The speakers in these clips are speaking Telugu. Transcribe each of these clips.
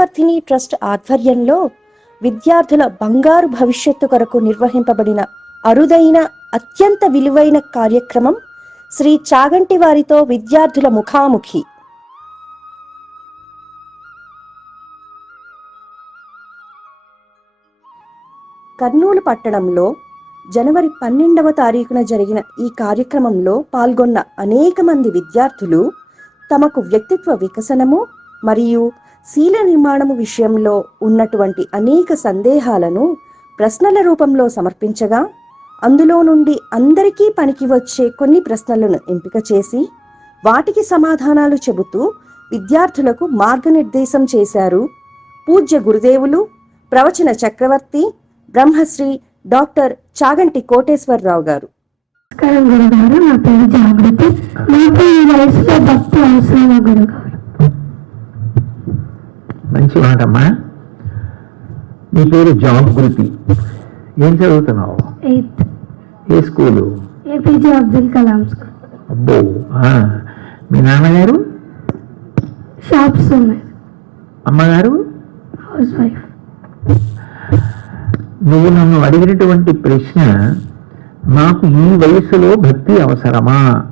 విద్యావర్ధిని ట్రస్ట్ ఆధ్వర్యంలో విద్యార్థుల బంగారు భవిష్యత్తు కొరకు నిర్వహింపబడిన అరుదైన అత్యంత విలువైన కార్యక్రమం శ్రీ చాగంటి వారితో విద్యార్థుల ముఖాముఖి. కర్నూలు పట్టణంలో జనవరి పన్నెండవ తారీఖున జరిగిన ఈ కార్యక్రమంలో పాల్గొన్న అనేక మంది విద్యార్థులు తమకు వ్యక్తిత్వ వికసనము మరియు శీల నిర్మాణము విషయంలో ఉన్నటువంటి అనేక సందేహాలను ప్రశ్నల రూపంలో సమర్పించగా అందులో నుండి అందరికీ పనికి వచ్చే కొన్ని ప్రశ్నలను ఎంపిక చేసి వాటికి సమాధానాలు చెబుతూ విద్యార్థులకు మార్గనిర్దేశం చేశారు పూజ్య గురుదేవులు ప్రవచన చక్రవర్తి బ్రహ్మశ్రీ డాక్టర్ చాగంటి కోటేశ్వరరావు గారు. నమస్కారం గురుగారు నా పేరు జాగృతి. నాకు ఈ వయసులో భక్తి అవసరమా గురుగారు. మంచి మాటమ్మా నీ పేరు జాగృతి ఏం చదువుతున్నావు? ఏ school? APJ Abdul Kalam school. అబ్బో. మీ నాన్నగారు? షాప్స్ ఉన్నాయి అమ్మగారు? Housewife. నువ్వు నన్ను అడిగినటువంటి ప్రశ్న నాకు ఈ వయసులో భక్తి అవసరమా?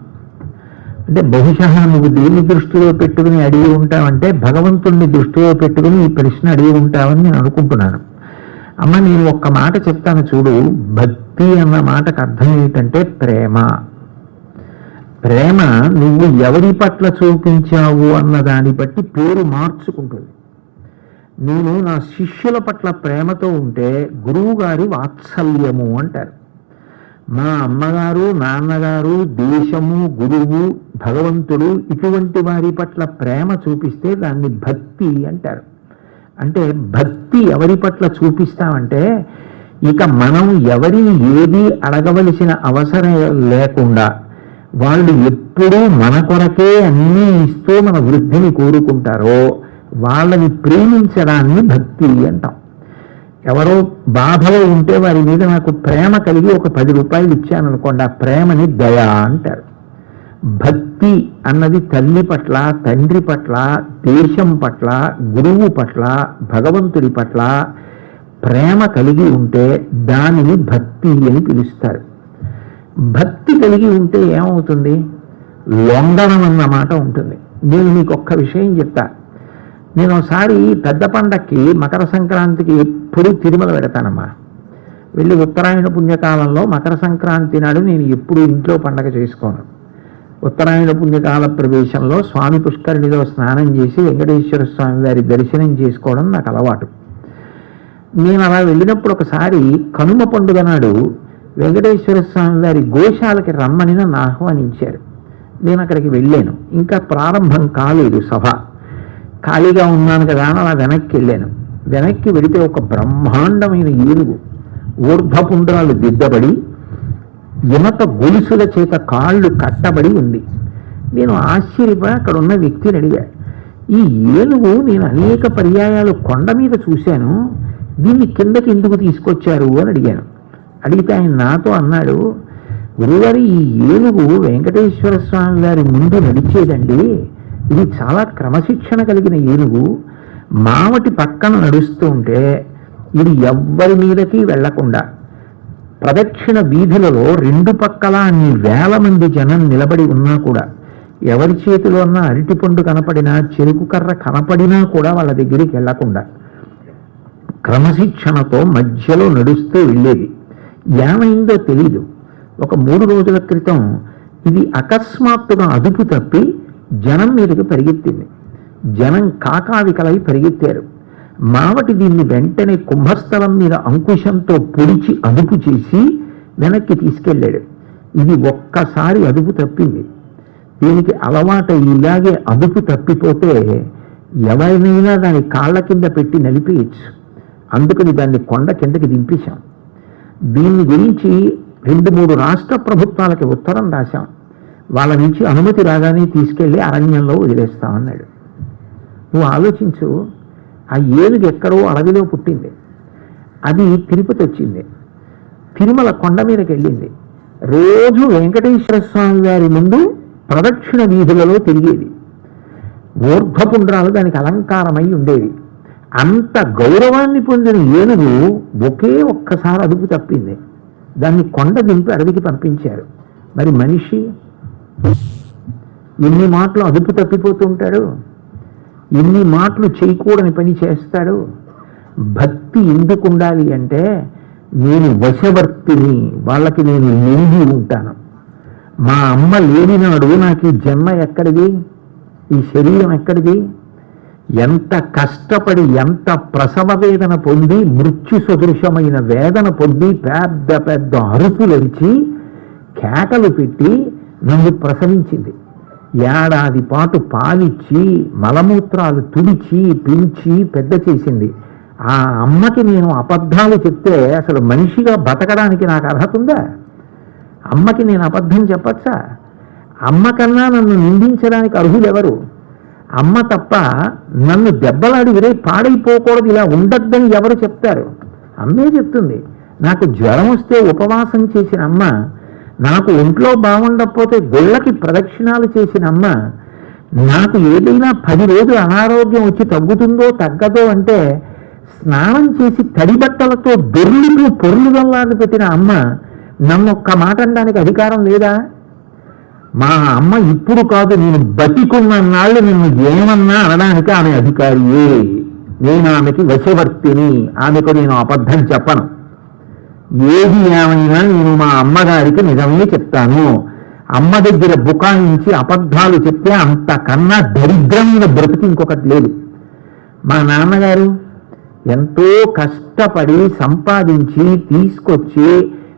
అంటే బహుశా నువ్వు దేని దృష్టిలో పెట్టుకుని అడిగి ఉంటావంటే భగవంతుణ్ణి దృష్టిలో పెట్టుకుని ఈ ప్రశ్న అడిగి ఉంటావని నేను అనుకుంటున్నాను. అమ్మ నేను ఒక్క మాట చెప్తాను చూడు. భక్తి అన్న మాటకు అర్థం ఏంటంటే ప్రేమ. ప్రేమ నువ్వు ఎవరి పట్ల చూపించావు అన్న దాన్ని బట్టి పేరు మార్చుకుంటుంది. నేను నా శిష్యుల పట్ల ప్రేమతో ఉంటే గురువు గారి వాత్సల్యము అంటారు. మా అమ్మగారు నాన్నగారు దేశము గురువు భగవంతుడు ఇటువంటి వారి పట్ల ప్రేమ చూపిస్తే దాన్ని భక్తి అంటారు. అంటే భక్తి ఎవరి పట్ల చూపిస్తామంటే ఇక మనం ఎవరిని ఏది అడగవలసిన అవసరం లేకుండా వాళ్ళు ఎప్పుడూ మన కొరకే అన్నీ ఇస్తూ మన వృద్ధిని కోరుకుంటారో వాళ్ళని ప్రేమించడాన్ని భక్తి అంటాం. ఎవరో బాధలో ఉంటే వారి మీద నాకు ప్రేమ కలిగి ఒక పది రూపాయలు ఇచ్చాననుకోండి ఆ ప్రేమని దయా అంటారు. భక్తి అన్నది తల్లి పట్ల తండ్రి పట్ల దేశం పట్ల గురువు పట్ల భగవంతుడి పట్ల ప్రేమ కలిగి ఉంటే దానిని భక్తి అని పిలుస్తారు. భక్తి కలిగి ఉంటే ఏమవుతుంది? లొంగడం అన్న మాట ఉంటుంది. నేను మీకు ఒక్క విషయం చెప్తా. నేను ఒకసారి పెద్ద పండక్కి మకర సంక్రాంతికి ఎప్పుడూ తిరుమల పెడతానమ్మా వెళ్ళి ఉత్తరాయణ పుణ్యకాలంలో మకర సంక్రాంతి నాడు నేను ఎప్పుడు ఇంట్లో పండగ చేసుకోను. ఉత్తరాయణ పుణ్యకాల ప్రవేశంలో స్వామి పుష్కరిణిలో స్నానం చేసి వెంకటేశ్వర స్వామి వారి దర్శనం చేసుకోవడం నాకు అలవాటు. నేను అలా వెళ్ళినప్పుడు ఒకసారి కనుమ పండుగ నాడు వెంకటేశ్వర స్వామి వారి గోశాలకి రమ్మని నన్ను ఆహ్వానించారు. నేను అక్కడికి వెళ్ళాను. ఇంకా ప్రారంభం కాలేదు సభ. ఖాళీగా ఉన్నాను కదా అని అలా వెనక్కి వెళ్ళాను. వెనక్కి వెళితే ఒక బ్రహ్మాండమైన ఏనుగు ఊర్ధపుండ్రాలు దిద్దబడి ఇనత గొలుసుల చేత కాళ్ళు కట్టబడి ఉంది. నేను ఆశ్చర్యపడి అక్కడ ఉన్న వ్యక్తిని అడిగా ఈ ఏనుగు నేను అనేక పర్యాయాలు కొండ మీద చూశాను దీన్ని కిందకి ఎందుకు తీసుకొచ్చారు? అని అడిగాను. అడిగితే ఆయన నాతో అన్నాడు గురువారి ఈ ఏనుగు వెంకటేశ్వర స్వామి గారి ముందు నడిచేదండి. ఇది చాలా క్రమశిక్షణ కలిగిన ఏనుగు. మావటి పక్కన నడుస్తూ ఉంటే ఇది ఎవ్వరి మీదకి వెళ్ళకుండా ప్రదక్షిణ వీధులలో రెండు పక్కల అన్ని వేల మంది జనం నిలబడి ఉన్నా కూడా ఎవరి చేతిలో ఉన్న అరటిపండు కనపడినా చెరుకు కర్ర కనపడినా కూడా వాళ్ళ దగ్గరికి వెళ్ళకుండా. క్రమశిక్షణతో మధ్యలో నడుస్తూ వెళ్ళేది. ఏమైందో తెలీదు. ఒక మూడు రోజుల క్రితం ఇది అకస్మాత్తుగా అదుపు తప్పి జనం మీదకి పరిగెత్తింది. జనం కాకావికలై పరిగెత్తారు. మావటి దీన్ని వెంటనే కుంభస్థలం మీద అంకుశంతో పొడిచి అదుపు చేసి వెనక్కి తీసుకెళ్ళాడు. ఇది ఒక్కసారి అదుపు తప్పింది. దీనికి అలవాటు ఇలాగే అదుపు తప్పిపోతే ఎవరినైనా దాని కాళ్ళ కింద పెట్టి నలిపేయచ్చు. అందుకని దాన్ని కొండ కిందకి దింపేశాం. దీని గురించి రెండు మూడు రాష్ట్ర ప్రభుత్వాలకి ఉత్తరం రాశాం. వాళ్ళ నుంచి అనుమతి రాగానే తీసుకెళ్ళి అరణ్యంలో వదిలేస్తామన్నాడు. నువ్వు ఆలోచించు ఆ ఏనుగు ఎక్కడో అడవిలో పుట్టింది. అది తిరుపతి వచ్చింది. తిరుమల కొండ మీదకి వెళ్ళింది. రోజు వెంకటేశ్వర స్వామి వారి ముందు ప్రదక్షిణ వీధులలో తిరిగేది. ఊర్ధ్వపుండ్రాలు దానికి అలంకారమై ఉండేవి. అంత గౌరవాన్ని పొందిన ఏనుగు ఒకే ఒక్కసారి అదుపు తప్పింది. దాన్ని కొండ దింపి అడవికి పంపించారు. మరి మనిషి ఎన్ని మాటలు అదుపు తప్పిపోతుంటాడు ఎన్ని మాటలు చేయకూడని పని చేస్తాడు. భక్తి ఎందుకు ఉండాలి అంటే నేను వశవర్తిని వాళ్ళకి నేను లేని ఉంటాను. మా అమ్మ లేనినాడు నాకు ఈ జన్మ ఎక్కడిది? ఈ శరీరం ఎక్కడిది? ఎంత కష్టపడి ఎంత ప్రసవ వేదన పొంది మృత్యు సదృశమైన వేదన పొంది పెద్ద పెద్ద అరుపులరిచి కేకలు పెట్టి నన్ను ప్రసవించింది. ఏడాది పాటు పాలిచ్చి మలమూత్రాలు తుడిచి పిలిచి పెద్ద చేసింది. ఆ అమ్మకి నేను అబద్ధాలు చెప్తే అసలు మనిషిగా బతకడానికి నాకు అర్హత ఉందా? అమ్మకి నేను అబద్ధం చెప్పచ్చా? అమ్మ కన్నా నన్ను నిందించడానికి అర్హులెవరు? అమ్మ తప్ప నన్ను దెబ్బలాడి విరే పాడైపోకూడదు ఇలా ఉండద్దని ఎవరు చెప్తారు? అమ్మే చెప్తుంది. నాకు జ్వరం వస్తే ఉపవాసం చేసిన అమ్మ నాకు ఒంట్లో బాగుండకపోతే గుళ్ళకి ప్రదక్షిణాలు చేసిన అమ్మ నాకు ఏదైనా పది రోజులు అనారోగ్యం వచ్చి తగ్గుతుందో తగ్గదో అంటే స్నానం చేసి తడి బట్టలతో దొర్లుతూ పొర్లు వల్లాడు పెట్టిన అమ్మ నన్ను ఒక్క మాట అనడానికి అధికారం లేదా? మా అమ్మ ఇప్పుడు కాదు నేను బతికున్న నాళ్ళు నిన్ను ఏమన్నా అనడానికి ఆమె అధికారియే. నేను ఆమెకి వశవర్తిని ఆమెకు నేను అబద్ధం చెప్పను. ఏది ఏమైనా నేను మా అమ్మగారికి నిజమే చెప్తాను. అమ్మ దగ్గర బుకాయించి అబద్ధాలు చెప్తే అంతకన్నా దరిద్రమైన బ్రతికి ఇంకొకటి లేదు. మా నాన్నగారు ఎంతో కష్టపడి సంపాదించి తీసుకొచ్చి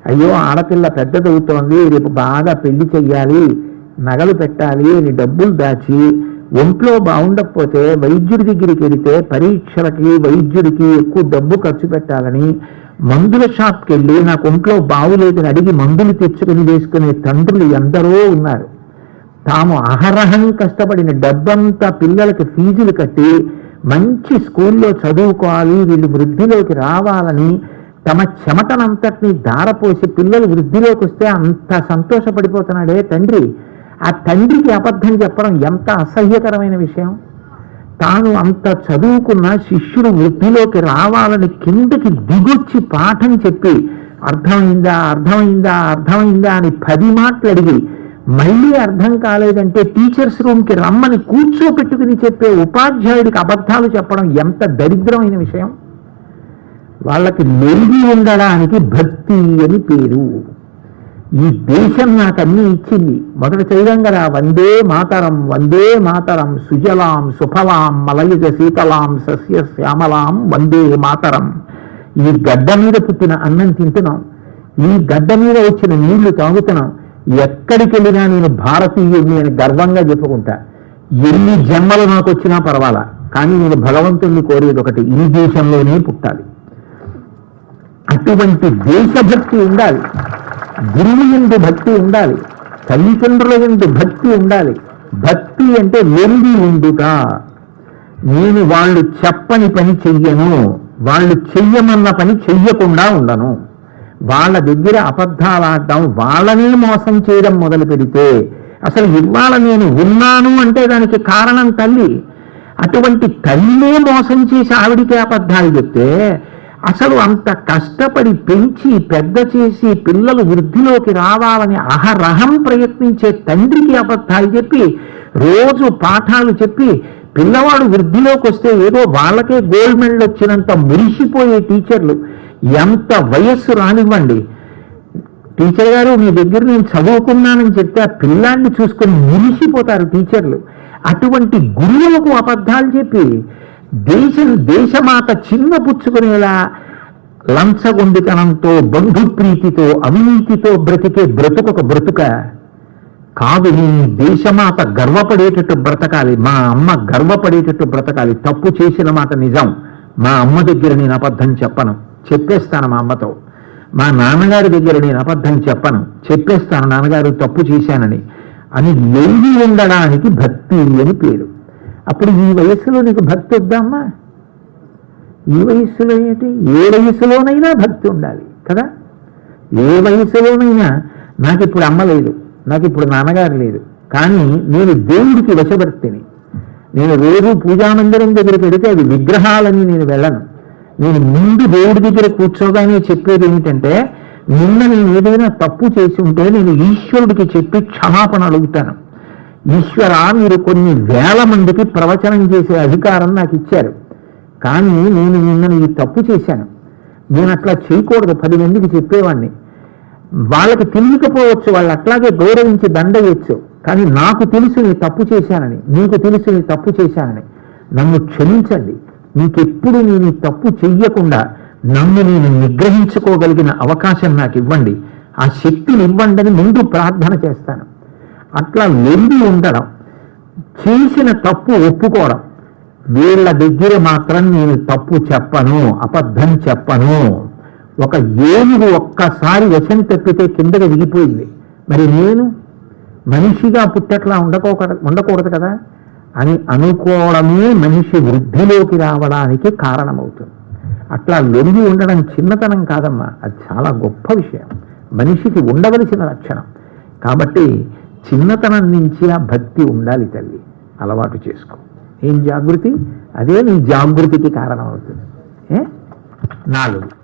అయ్యో ఆడపిల్ల పెద్దదవుతోంది రేపు బాగా పెళ్ళి చెయ్యాలి నగలు పెట్టాలి అని డబ్బులు దాచి ఒంట్లో బాగుండకపోతే వైద్యుడి దగ్గరికి వెళితే పరీక్షలకి వైద్యుడికి ఎక్కువ డబ్బు ఖర్చు పెట్టాలని మందుల షాప్కి వెళ్ళి నాకు ఒంట్లో బాగులేదని అడిగి మందులు తెచ్చుకుని వేసుకునే తండ్రులు ఎందరో ఉన్నారు. తాము అహరహం కష్టపడిన డబ్బంతా పిల్లలకి ఫీజులు కట్టి మంచి స్కూల్లో చదువుకోవాలి వీళ్ళు వృద్ధిలోకి రావాలని తమ చెమటనంతటినీ దారపోసి పిల్లలు వృద్ధిలోకి వస్తే అంత సంతోషపడిపోతున్నాడే తండ్రి. ఆ తండ్రికి అబద్ధం చెప్పడం ఎంత అసహ్యకరమైన విషయం? తాను అంత చదువుకున్న శిష్యుడు వృద్ధిలోకి రావాలని కిందకి దిగొచ్చి పాఠం చెప్పి అర్థమైందా అర్థమైందా అర్థమైందా అని పది మాటలు అడిగి మళ్ళీ అర్థం కాలేదంటే టీచర్స్ రూమ్కి రమ్మని కూర్చోపెట్టుకుని చెప్పే ఉపాధ్యాయుడికి అబద్ధాలు చెప్పడం ఎంత దరిద్రమైన విషయం? వాళ్ళకి మెరుగు ఉండడానికి భక్తి అని పేరు. ఈ దేశం నాకు అన్ని ఇచ్చింది. మొదట చేయగంగరా వందే మాతరం వందే మాతరం సుజలాం సుఫలాం మలయుజ శీతలాం సస్య శ్యామలాం వందే మాతరం. ఈ గడ్డ మీద పుట్టిన అన్నం తింటున్నాం. ఈ గడ్డ మీద వచ్చిన నీళ్ళు తాగుతున్నాం. ఎక్కడికి వెళ్ళినా నేను భారతీయుడిని అని గర్వంగా చెప్పుకుంటా. ఎన్ని జన్మలు నాకు వచ్చినా పర్వాలా. కానీ నేను భగవంతుణ్ణి కోరేది ఒకటి ఈ దేశంలోనే పుట్టాలి. అటువంటి దేశభక్తి ఉండాలి. గురువు ఎందు భక్తి ఉండాలి. తల్లిదండ్రుల ఎందు భక్తి ఉండాలి. భక్తి అంటే వెండి ఉండుట. నేను వాళ్ళు చెప్పని పని చెయ్యను. వాళ్ళు చెయ్యమన్న పని చెయ్యకుండా ఉండను. వాళ్ళ దగ్గర అబద్ధాలాడడం వాళ్ళనే మోసం చేయడం మొదలు పెడితే అసలు ఇవాళ నేను ఉన్నాను అంటే దానికి కారణం తల్లి. అటువంటి తల్లినే మోసం చేసి ఆవిడికి అబద్ధాలు చెప్తే అసలు అంత కష్టపడి పెంచి పెద్ద చేసి పిల్లలు వృద్ధిలోకి రావాలని అహరహం ప్రయత్నించే తండ్రికి అబద్ధాలు చెప్పి రోజు పాఠాలు చెప్పి పిల్లవాడు వృద్ధిలోకి వస్తే ఏదో వాళ్ళకే గోల్డ్ మెడల్ వచ్చినంత మురిసిపోయే టీచర్లు. ఎంత వయస్సు రానివ్వండి. టీచర్ గారు మీ దగ్గర నేను చదువుకున్నానని చెప్తే ఆ పిల్లాన్ని చూసుకొని మురిసిపోతారు టీచర్లు. అటువంటి గురువులకు అబద్ధాలు చెప్పి దేశం దేశమాత చిన్న పుచ్చుకునేలా లంచగొండితనంతో బంధుప్రీతితో అవినీతితో బ్రతికే బ్రతుకొక బ్రతుక కాదు నీ దేశమాత గర్వపడేటట్టు బ్రతకాలి మా అమ్మ గర్వపడేటట్టు బ్రతకాలి. తప్పు చేసిన మాట నిజం. మా అమ్మ దగ్గర నేను అబద్ధం చెప్పను. చెప్పేస్తాను మా అమ్మతో. మా నాన్నగారి దగ్గర నేను అబద్ధం చెప్పను. చెప్పేస్తాను నాన్నగారు తప్పు చేశానని. అని లేవి ఉండడానికి భక్తి అని పేరు. అప్పుడు ఈ వయస్సులో నీకు భక్తి వద్దామ్మా ఈ వయస్సులో ఏంటి? ఏ వయసులోనైనా భక్తి ఉండాలి కదా? ఏ వయసులోనైనా నాకు ఇప్పుడు అమ్మ లేదు నాకు ఇప్పుడు నాన్నగారు లేదు కానీ నేను దేవుడికి వశభర్తిని నేను రోజు పూజామందిరం దగ్గరికి వెడితే అది విగ్రహాలని నేను వెళ్ళను. నేను ముందు దేవుడి దగ్గర కూర్చోగానే చెప్పేది ఏమిటంటే నిన్న నేను ఏదైనా తప్పు చేసి ఉంటే నేను ఈశ్వరుడికి చెప్పి క్షమాపణ అడుగుతాను. ఈశ్వర మీరు కొన్ని వేల మందికి ప్రవచనం చేసే అధికారం నాకు ఇచ్చారు. కానీ నేను నిన్న ఈ తప్పు చేశాను. నేను అట్లా చేయకూడదు. పది మందికి చెప్పేవాడిని వాళ్ళకి తెలియకపోవచ్చు వాళ్ళు అట్లాగే గౌరవించి దండయచ్చు. కానీ నాకు తెలుసు నీ తప్పు చేశానని. నీకు తెలుసు నీ తప్పు చేశానని. నన్ను క్షమించండి. నీకెప్పుడు నేను తప్పు చెయ్యకుండా నన్ను నేను నిగ్రహించుకోగలిగిన అవకాశం నాకు ఇవ్వండి. ఆ శక్తిని ఇవ్వండి అని ముందు ప్రార్థన చేస్తాను. అట్లా వెళ్ళి ఉండడం చేసిన తప్పు ఒప్పుకోవడం వీళ్ళ దగ్గర మాత్రం నేను తప్పు చెప్పను అబద్ధం చెప్పను. ఒక ఏనుగు ఒక్కసారి వశం తప్పితే కిందకి దిగిపోయింది. మరి నేను మనిషిగా పుట్టట్లా ఉండకూడదు ఉండకూడదు కదా? అని అనుకోవడమే మనిషి వృద్ధిలోకి రావడానికి కారణమవుతుంది. అట్లా లొంగి ఉండడం చిన్నతనం కాదమ్మా అది చాలా గొప్ప విషయం. మనిషికి ఉండవలసిన లక్షణం. కాబట్టి చిన్నతనం నుంచి ఆ భక్తి ఉండాలి తల్లి. అలవాటు చేసుకో. ఏం జాగృతి? అదే నీ జాగృతికి కారణం అవుతుంది ఏ? నాలుగు.